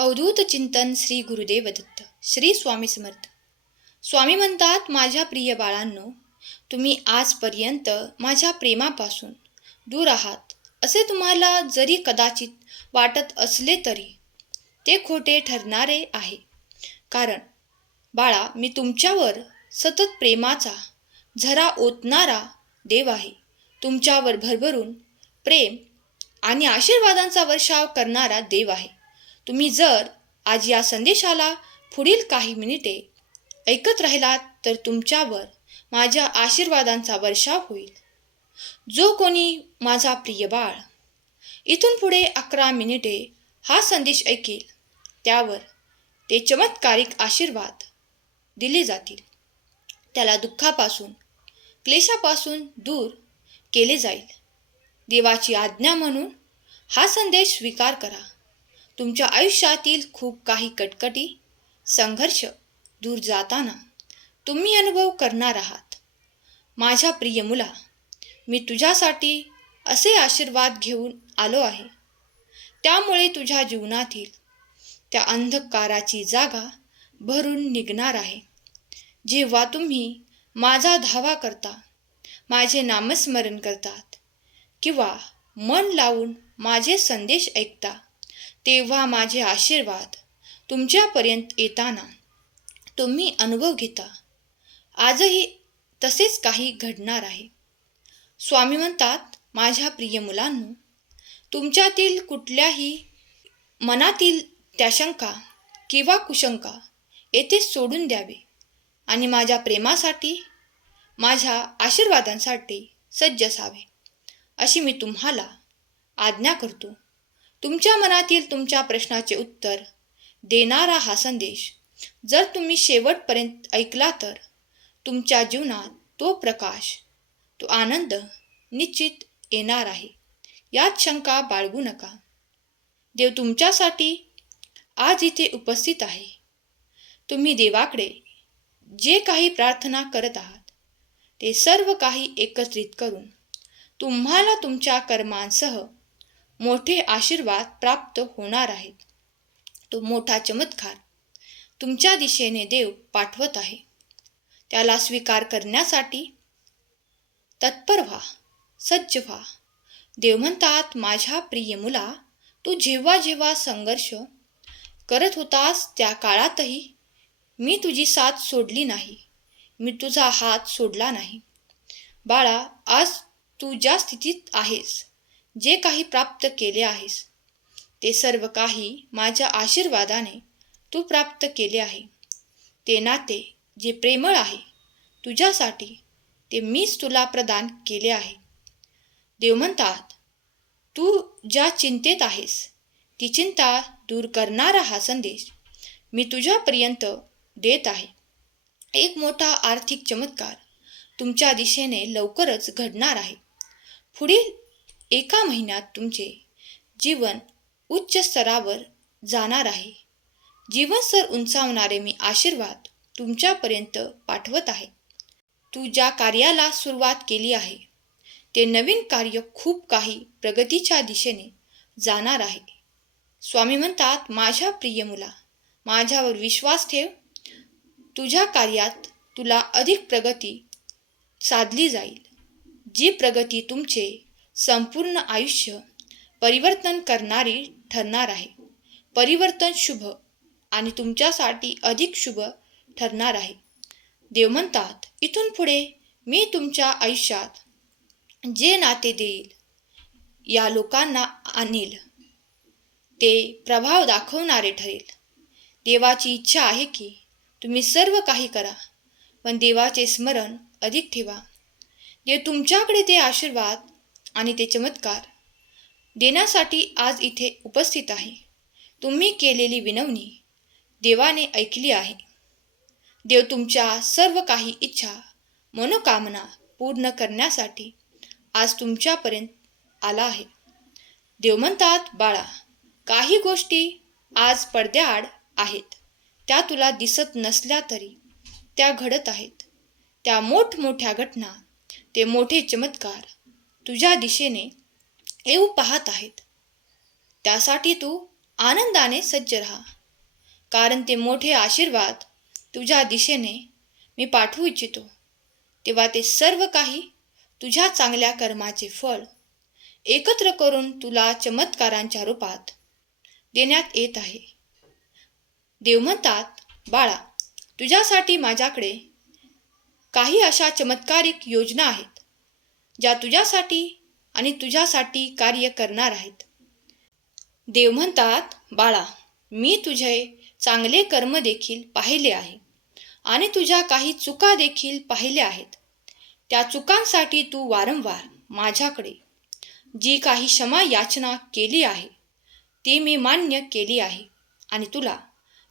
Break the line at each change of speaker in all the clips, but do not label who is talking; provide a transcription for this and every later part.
अवधूत चिंतन श्री गुरुदेव दत्त श्री स्वामी समर्थ. स्वामी म्हणतात माझ्या प्रिय बाळांनो तुम्ही आजपर्यंत माझ्या प्रेमापासून दूर आहात. असे तुम्हाला जरी कदाचित वाटत असले तरी ते खोटे ठरणारे आहे. कारण बाळा मी तुमच्यावर सतत प्रेमाचा झरा ओतणारा देव आहे. तुमच्यावर भरभरून प्रेम आणि आशीर्वादांचा वर्षाव करणारा देव आहे. तुम्ही जर आज या संदेशाला पुढील काही मिनिटे ऐकत राहिलात तर तुमच्यावर माझ्या आशीर्वादांचा वर्षाव होईल. जो कोणी माझा प्रिय बाळ इथून पुढे अकरा मिनिटे हा संदेश ऐकेल त्यावर ते चमत्कारिक आशीर्वाद दिले जातील. त्याला दुःखापासून क्लेशापासून दूर केले जाईल. देवाची आज्ञा म्हणून हा संदेश स्वीकार करा. तुमच्या आयुष्यातील खूप काही कटकटी संघर्ष दूर जाताना तुम्ही अनुभव करणार आहात. माझ्या प्रिय मुला मी तुझ्यासाठी असे आशीर्वाद घेऊन आलो आहे. त्यामुळे तुझ्या जीवनातील त्या अंधकाराची जागा भरून निघणार आहे. जेव्हा तुम्ही माझा धावा करता माझे नामस्मरण करतात किंवा मन लावून माझे संदेश ऐकता तेव्हा माझे आशीर्वाद तुमच्यापर्यंत येताना तुम्ही अनुभव घेता. आजही तसेच काही घडणार आहे. स्वामी म्हणतात माझ्या प्रिय मुलांनो तुमच्यातील कुठल्याही मनातील त्या शंका किंवा कुशंका येथे सोडून द्यावे आणि माझ्या प्रेमासाठी माझ्या आशीर्वादांसाठी सज्ज असावे अशी मी तुम्हाला आज्ञा करतो. तुमच्या मनातील तुमच्या प्रश्नाचे उत्तर देणारा हा संदेश जर तुम्ही शेवटपर्यंत ऐकला तर तुमच्या जीवनात तो प्रकाश तो आनंद निश्चित येणार आहे. यात शंका बाळगू नका. देव तुमच्यासाठी आज इथे उपस्थित आहे. तुम्ही देवाकडे जे काही प्रार्थना करत आहात ते सर्व काही एकत्रित करून तुम्हाला तुमच्या कर्मांसह मोठे आशीर्वाद प्राप्त होणार आहेत. तो मोठा चमत्कार तुमच्या दिशेने देव पाठवत आहे. त्याला स्वीकार करण्यासाठी तत्पर व्हा सज्ज व्हा. देव म्हणतात माझ्या प्रिय मुला तू जेव्हा जेव्हा संघर्ष करत होतास त्या काळातही मी तुझी साथ सोडली नाही. मी तुझा हात सोडला नाही. बाळा आज तू ज्या स्थितीत आहेस जे काही प्राप्त केले आहेस ते सर्व काही माझ्या आशीर्वादाने तू प्राप्त केले आहे. ते नाते जे प्रेमळ आहे तुझ्यासाठी ते मीच तुला प्रदान केले आहे. देव म्हणतात तू ज्या चिंतेत आहेस ती चिंता दूर करणारा हा संदेश मी तुझ्यापर्यंत देत आहे. एक मोठा आर्थिक चमत्कार तुमच्या दिशेने लवकरच घडणार आहे. पुढील एका महिन्यात तुमचे जीवन उच्च स्तरावर जाणार आहे. जीवनस्तर उंचावणारे मी आशीर्वाद तुमच्यापर्यंत पाठवत आहे. तू ज्या कार्याला सुरुवात केली आहे ते नवीन कार्य खूप काही प्रगतीच्या दिशेने जाणार आहे. स्वामी म्हणतात माझ्या प्रिय मुला माझ्यावर विश्वास ठेव. तुझ्या कार्यात तुला अधिक प्रगती साधली जाईल. जी प्रगती तुमचे संपूर्ण आयुष्य परिवर्तन करणारी ठरणार आहे. परिवर्तन शुभ आणि तुमच्यासाठी अधिक शुभ ठरणार आहे. देव म्हणतात इथून पुढे मी तुमच्या आयुष्यात जे नाते देईल या लोकांना आणील. ते प्रभाव दाखवणारे ठरेल. देवाची इच्छा आहे की तुम्ही सर्व काही करा पण देवाचे स्मरण अधिक ठेवा. देव तुमच्याकडे ते आशीर्वाद आणि ते चमत्कार. देण्यासाठी आज इथे उपस्थित आहे. तुम्ही केलेली विनवणी देवाने ऐकली आहे. देव तुमच्या सर्व काही इच्छा मनोकामना पूर्ण करण्यासाठी आज तुमच्यापर्यंत आला आहे. देव म्हणतात बाळा काही गोष्टी आज पडद्याआड आहेत. त्या तुला दिसत नसल्या तरी त्या घडत आहेत. त्या मोठमोठ्या घटना ते मोठे चमत्कार तुझ्या दिशेने येऊ पाहत आहेत. त्यासाठी तू आनंदाने सज्ज राहा. कारण ते मोठे आशीर्वाद तुझ्या दिशेने मी पाठवू इच्छितो. तेव्हा ते सर्व काही तुझ्या चांगल्या कर्माचे फळ एकत्र करून तुला चमत्कारांच्या रूपात देण्यात येत आहे. देव म्हणतात बाळा तुझ्यासाठी माझ्याकडे काही अशा चमत्कारिक योजना आहेत. ज्या तुझ्यासाठी आणि तुझ्यासाठी कार्य करणार आहेत. देव म्हणतात बाळा मी तुझे चांगले कर्म देखील पाहिले आहे आणि तुझ्या काही चुका देखील पाहिल्या आहेत. त्या चुकांसाठी तू वारंवार माझ्याकडे जी काही क्षमा याचना केली आहे ती मी मान्य केली आहे आणि तुला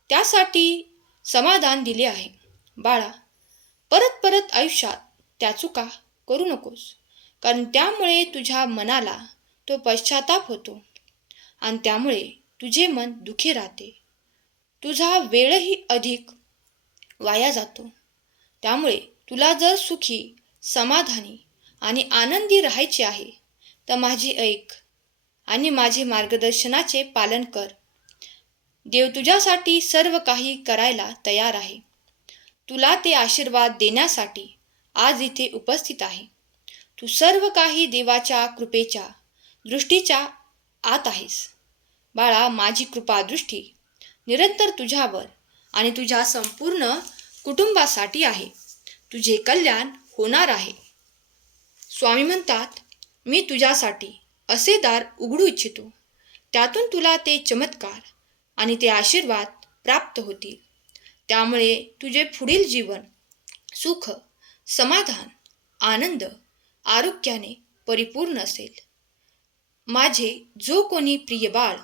त्यासाठी समाधान दिले आहे. बाळा परत परत आयुष्यात त्या चुका करू नकोस. कारण त्यामुळे तुझ्या मनाला तो पश्चाताप होतो. आणि त्यामुळे तुझे मन दुखी राहते. तुझा वेळही अधिक वाया जातो. त्यामुळे तुला जर सुखी समाधानी आणि आनंदी राहायचे आहे तर माझी ऐक आणि माझे मार्गदर्शनाचे पालन कर. देव तुझ्यासाठी सर्व काही करायला तयार आहे. तुला ते आशीर्वाद देण्यासाठी आज इथे उपस्थित आहे. तू सर्व काही देवाच्या कृपेच्या दृष्टीच्या आत आहेस. बाळा माझी कृपा दृष्टी निरंतर तुझ्यावर आणि तुझ्या संपूर्ण कुटुंबासाठी आहे. तुझे कल्याण होणार आहे. स्वामी म्हणतात मी तुझ्यासाठी असे दार उघडू इच्छितो. त्यातून तुला ते चमत्कार आणि ते आशीर्वाद प्राप्त होतील. त्यामुळे तुझे पुढील जीवन सुख समाधान आनंद आरोग्याने परिपूर्ण असेल. माझे जो कोणी प्रिय बाळ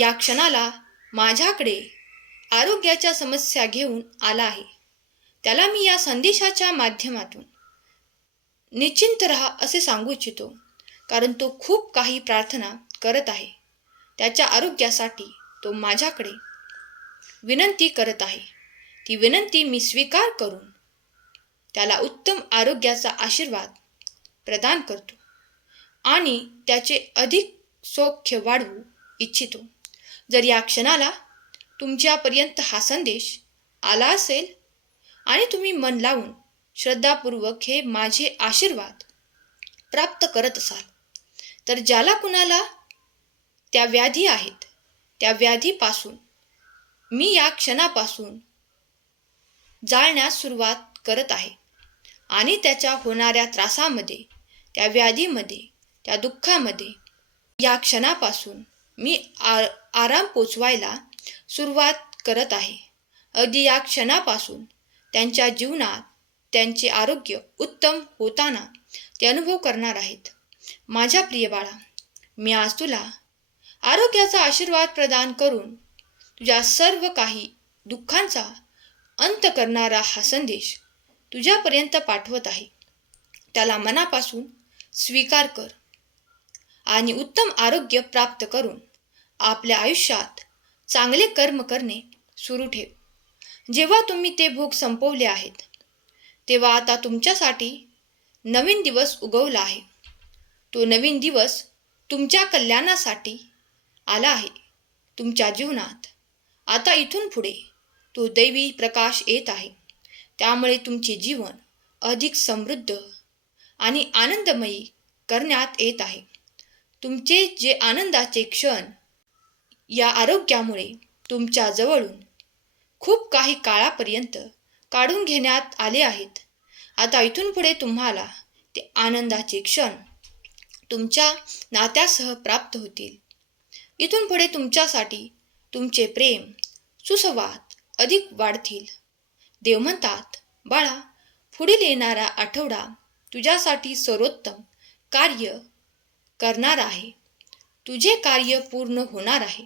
या क्षणाला माझ्याकडे आरोग्याच्या समस्या घेऊन आला आहे. त्याला मी या संदेशाच्या माध्यमातून निश्चिंत रहा असे सांगू इच्छितो कारण तो खूप काही प्रार्थना करत आहे. त्याच्या आरोग्यासाठी तो माझ्याकडे विनंती करत आहे. ती विनंती मी स्वीकार करून त्याला उत्तम आरोग्याचा आशीर्वाद प्रदान करतो आणि त्याचे अधिक सौख्य वाढवू इच्छितो. जर या क्षणाला तुमच्यापर्यंत हा संदेश आला असेल आणि तुम्ही मन लावून श्रद्धापूर्वक हे माझे आशीर्वाद प्राप्त करत असाल तर ज्याला कुणाला त्या व्याधी आहेत त्या व्याधीपासून मी या क्षणापासून जाळण्यास सुरुवात करत आहे. आणि त्याच्या होणाऱ्या त्रासामध्ये त्या व्याधीमध्ये त्या दुःखामध्ये या क्षणापासून मी आ आराम पोचवायला सुरुवात करत आहे. अगदी या क्षणापासून त्यांच्या जीवनात त्यांचे आरोग्य उत्तम होताना ते अनुभव करणार आहेत. माझ्या प्रिय बाळा मी आज तुला आरोग्याचा आशीर्वाद प्रदान करून तुझ्या सर्व काही दुःखांचा अंत करणारा हा संदेश तुझ्यापर्यंत पाठवत आहे. त्याला मनापासून स्वीकार कर आणि उत्तम आरोग्य प्राप्त करून आपल्या आयुष्यात चांगले कर्म करणे सुरू ठेव. जेव्हा तुम्ही ते भोग संपवले आहेत तेव्हा आता तुमच्यासाठी नवीन दिवस उगवला आहे. तो नवीन दिवस तुमच्या कल्याणासाठी आला आहे. तुमच्या जीवनात आता इथून पुढे तो दैवी प्रकाश येत आहे. त्यामुळे तुमचे जीवन अधिक समृद्ध आणि आनंदमयी करण्यात येत आहे. तुमचे जे आनंदाचे क्षण या आरोग्यामुळे तुमच्या जवळून खूप काही काळापर्यंत काढून घेण्यात आले आहेत. आता इथून पुढे तुम्हाला ते आनंदाचे क्षण तुमच्या नात्यासह प्राप्त होतील. इथून पुढे तुमच्यासाठी तुमचे प्रेम सुसंवाद अधिक वाढतील. देव म्हणतात बाळा पुढील येणारा आठवडा तुझ्यासाठी सर्वोत्तम कार्य करणार आहे. तुझे कार्य पूर्ण होणार आहे.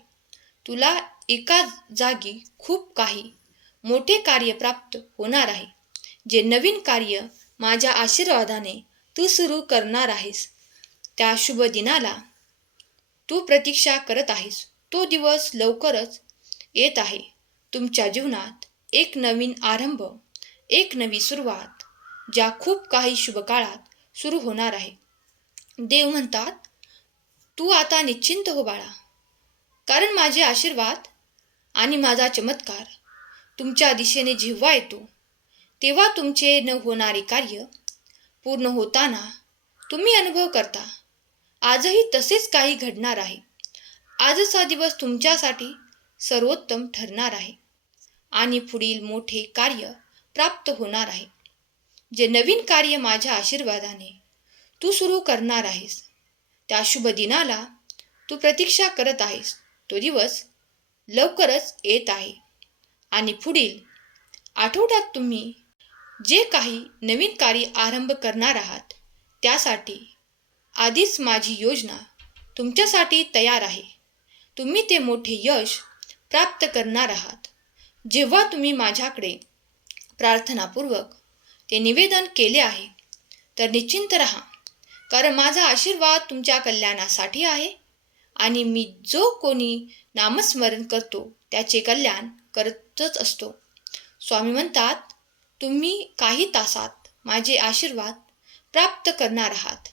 तुला एका जागी खूप काही मोठे कार्य प्राप्त होणार आहे. जे नवीन कार्य माझ्या आशीर्वादाने तू सुरू करणार आहेस. त्या शुभ दिनाला तू प्रतीक्षा करत आहेस. तो दिवस लवकरच येत आहे. तुमच्या जीवनात एक नवीन आरंभ एक नवी सुरुवात ज्या खूप काही शुभकाळात सुरू होणार आहे. देव म्हणतात तू आता निश्चिंत हो बाळा. कारण माझे आशीर्वाद आणि माझा चमत्कार तुमच्या दिशेने जेव्हा येतो तेव्हा तुमचे न होणारे कार्य पूर्ण होताना तुम्ही अनुभव करता. आजही तसेच काही घडणार आहे. आजचा दिवस तुमच्यासाठी सर्वोत्तम ठरणार आहे. आणि पुढील मोठे कार्य प्राप्त होणार आहे. जे नवीन कार्य माझ्या आशीर्वादाने तू सुरू करणार आहेस. त्या शुभ दिनाला तू प्रतीक्षा करत आहेस. तो दिवस लवकरच येत आहे. आणि पुढील आठवड्यात तुम्ही जे काही नवीन कार्य आरंभ करणार आहात त्यासाठी आधीच माझी योजना तुमच्यासाठी तयार आहे. तुम्ही ते मोठे यश प्राप्त करणार आहात. जेव्हा तुम्ही माझ्याकडे प्रार्थनापूर्वक ते निवेदन केले आहे तर निश्चिंत रहा कारण माझा आशीर्वाद तुमच्या कल्याणासाठी आहे आणि मी जो कोणी नामस्मरण करतो त्याचे कल्याण करतच असतो. स्वामी म्हणतात तुम्ही काही तासात माझे आशीर्वाद प्राप्त करणार आहात.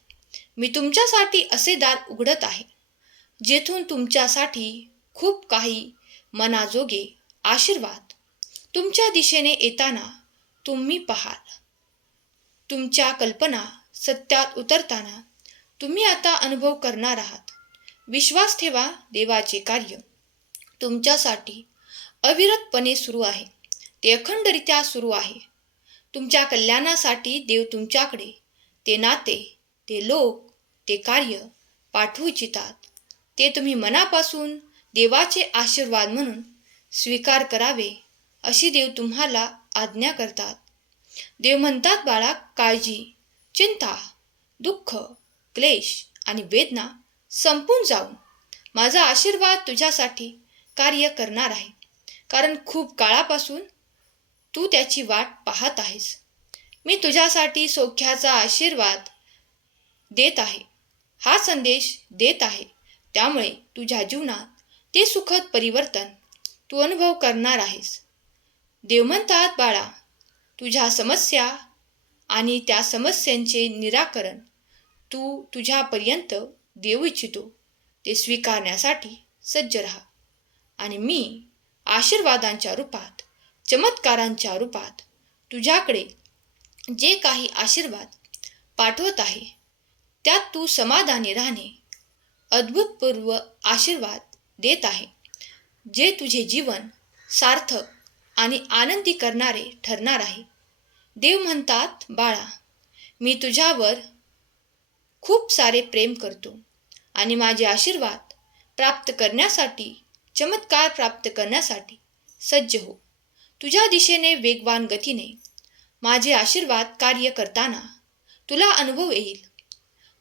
मी तुमच्यासाठी असे दार उघडत आहे जेथून तुमच्यासाठी खूप काही मनाजोगे आशीर्वाद. तुमच्या दिशेने येताना तुम्ही पाहाल. तुमच्या कल्पना सत्यात उतरताना तुम्ही आता अनुभव करणार आहात. विश्वास ठेवा देवाचे कार्य. तुमच्यासाठी अविरतपणे सुरू आहे. ते अखंडरित्या सुरू आहे. तुमच्या कल्याणासाठी देव तुमच्याकडे. ते नाते ते लोक ते कार्य पाठवू इच्छितात. ते तुम्ही मनापासून देवाचे आशीर्वाद म्हणून स्वीकार करावे अशी देव तुम्हाला आज्ञा करतात. देव म्हणतात बाळा काळजी चिंता दुःख क्लेश आणि वेदना संपून जाऊन माझा आशीर्वाद तुझ्यासाठी कार्य करणार आहे. कारण खूप काळापासून तू त्याची वाट पाहत आहेस. मी तुझ्यासाठी सौख्याचा आशीर्वाद देत आहे. हा संदेश देत आहे. त्यामुळे तुझ्या जीवनात ते सुखद परिवर्तन तू अनुभव करणार आहेस. देव म्हणतात बाळा तुझ्या समस्या आणि त्या समस्यांचे निराकरण तू तुझ्यापर्यंत देऊ इच्छितो. ते स्वीकारण्यासाठी सज्ज राहा. आणि मी आशीर्वादांच्या रूपात चमत्कारांच्या रूपात तुझ्याकडे जे काही आशीर्वाद पाठवत आहे त्यात तू समाधानी राहणे अद्भुतपूर्व आशीर्वाद देत आहे. जे तुझे जीवन सार्थक आणि आनंदी करणारे ठरणार आहे. देव म्हणतात बाळा मी तुझ्यावर खूप सारे प्रेम करतो आणि माझे आशीर्वाद प्राप्त करण्यासाठी चमत्कार प्राप्त करण्यासाठी सज्ज हो. तुझ्या दिशेने वेगवान गतीने माझे आशीर्वाद कार्य करताना तुला अनुभव येईल.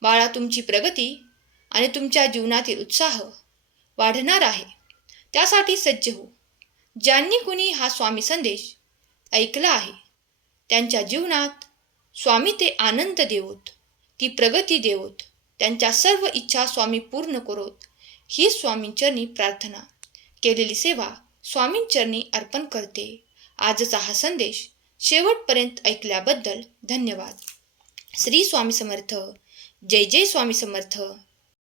बाळा तुमची प्रगती आणि तुमच्या जीवनातील उत्साह वाढणार आहे. त्यासाठी सज्ज हो. ज्यांनी कुणी हा स्वामी संदेश ऐकला आहे त्यांच्या जीवनात स्वामी ते आनंद देवोत ती प्रगती देवोत त्यांच्या सर्व इच्छा स्वामी पूर्ण करोत. ही स्वामींचरणी प्रार्थना केलेली सेवा स्वामींचरणी अर्पण करते. आजचा हा संदेश शेवटपर्यंत ऐकल्याबद्दल धन्यवाद. श्री स्वामी समर्थ. जय जय स्वामी समर्थ.